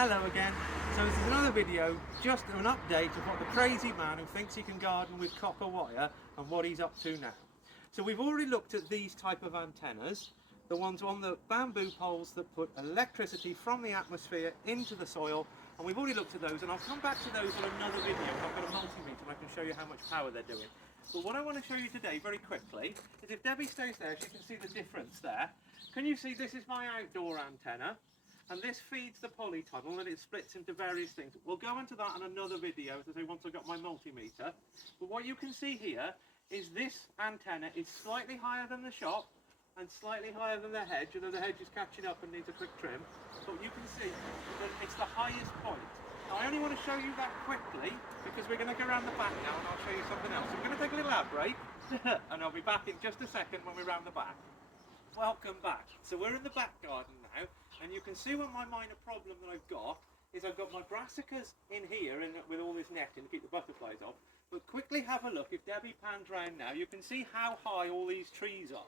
Hello again. So this is another video, just an update of what the crazy man who thinks he can garden with copper wire and what he's up to now. So we've already looked at these type of antennas, the ones on the bamboo poles that put electricity from the atmosphere into the soil, and we've already looked at those, and I'll come back to those on another video. I've got a multimeter and I can show you how much power they're doing. But what I want to show you today very quickly is, if Debbie stays there, she can see the difference there. Can you see this is my outdoor antenna? And this feeds the polytunnel and it splits into various things. We'll go into that in another video, as I say, once I've got my multimeter. But what you can see here is this antenna is slightly higher than the shop and slightly higher than the hedge, although the hedge is catching up and needs a quick trim. But you can see that it's the highest point. Now I only want to show you that quickly because we're going to go around the back now and I'll show you something else. So we're going to take a little ad break and I'll be back in just a second when we're round the back. Welcome back. So we're in the back garden now, and you can see what my minor problem that I've got is I've got my brassicas in here and with all this netting to keep the butterflies off. But quickly have a look, if Debbie pans round now, you can see how high all these trees are.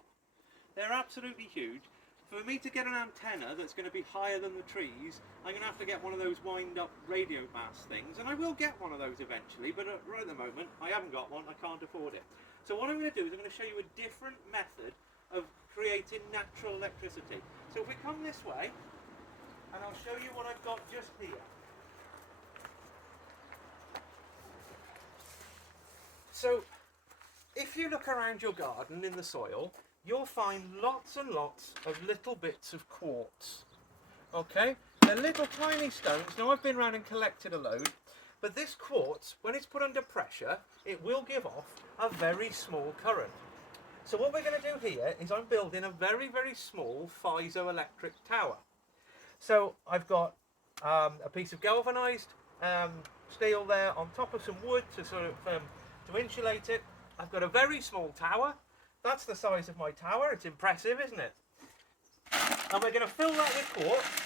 They're absolutely huge. For me to get an antenna that's going to be higher than the trees, I'm going to have to get one of those wind up radio mast things, and I will get one of those eventually, but right at the moment I haven't got one, I can't afford it. So what I'm going to do is I'm going to show you a different method of creating natural electricity. So if we come this way, and I'll show you what I've got just here. So if you look around your garden in the soil, you'll find lots and lots of little bits of quartz. Okay, they're little tiny stones. Now I've been around and collected a load, but this quartz, when it's put under pressure, it will give off a very small current. So what we're going to do here is I'm building a very, very small piezoelectric tower. So I've got a piece of galvanized steel there on top of some wood to sort of to insulate it. I've got a very small tower. That's the size of my tower. It's impressive, isn't it? And we're going to fill that with quartz.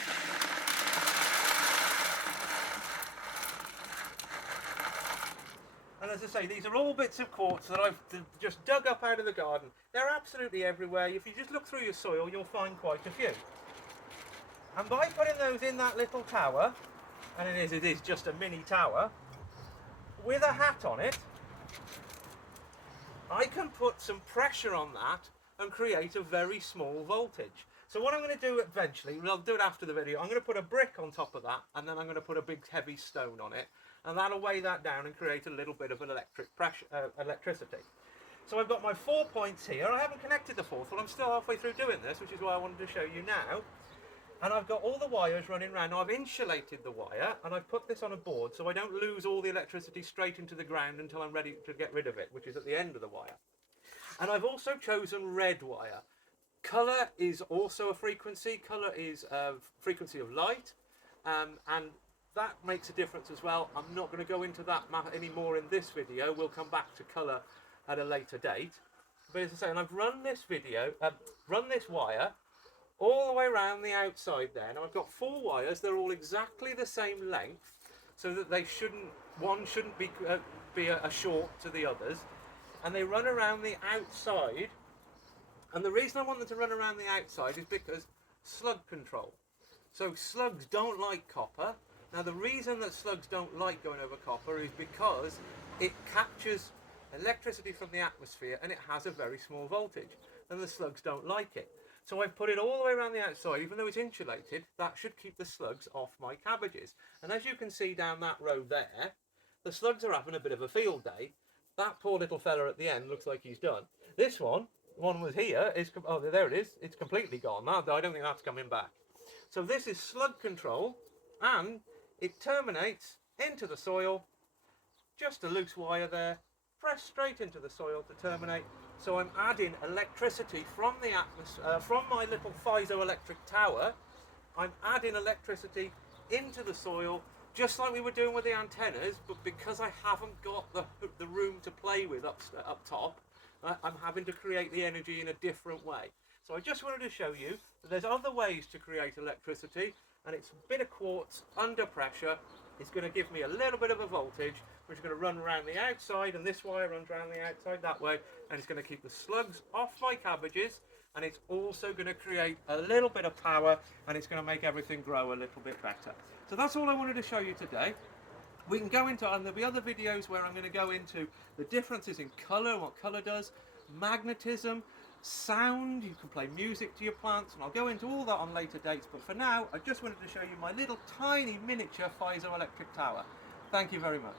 And as I say, these are all bits of quartz that I've just dug up out of the garden. They're absolutely everywhere. If you just look through your soil, you'll find quite a few. And by putting those in that little tower, and it is just a mini tower, with a hat on it, I can put some pressure on that and create a very small voltage. So what I'm going to do eventually, I'll do it after the video, I'm going to put a brick on top of that, and then I'm going to put a big heavy stone on it, and that'll weigh that down and create a little bit of an electricity. So I've got my 4 points here. I haven't connected the fourth one. I'm still halfway through doing this, which is why I wanted to show you now. And I've got all the wires running around. Now I've insulated the wire, and I've put this on a board so I don't lose all the electricity straight into the ground until I'm ready to get rid of it, which is at the end of the wire. And I've also chosen red wire. Colour is also a frequency. Colour is a frequency of light, and that makes a difference as well. I'm not going to go into that anymore in this video. We'll come back to colour at a later date. But as I say, and I've run this wire all the way around the outside there. Now I've got 4 wires. They're all exactly the same length, so that one shouldn't be a short to the others. And they run around the outside. And the reason I want them to run around the outside is because slug control. So slugs don't like copper. Now the reason that slugs don't like going over copper is because it captures electricity from the atmosphere and it has a very small voltage, and the slugs don't like it. So I've put it all the way around the outside. Even though it's insulated, that should keep the slugs off my cabbages. And as you can see down that road there, the slugs are having a bit of a field day. That poor little fella at the end looks like he's done. This one was here, oh there it is, it's completely gone. I don't think that's coming back. So this is slug control, and it terminates into the soil, just a loose wire there, press straight into the soil to terminate. So I'm adding electricity from the atmosphere, from my little piezoelectric tower. I'm adding electricity into the soil, just like we were doing with the antennas, but because I haven't got the room to play with up top, I'm having to create the energy in a different way. So I just wanted to show you that there's other ways to create electricity, and it's a bit of quartz under pressure. It's going to give me a little bit of a voltage, which is going to run around the outside, and this wire runs around the outside that way, and it's going to keep the slugs off my cabbages, and it's also going to create a little bit of power, and it's going to make everything grow a little bit better. So that's all I wanted to show you today. We can go into, and there'll be other videos where I'm going to go into the differences in colour, what colour does, magnetism, sound. You can play music to your plants, and I'll go into all that on later dates. But for now, I just wanted to show you my little tiny miniature piezoelectric tower. Thank you very much.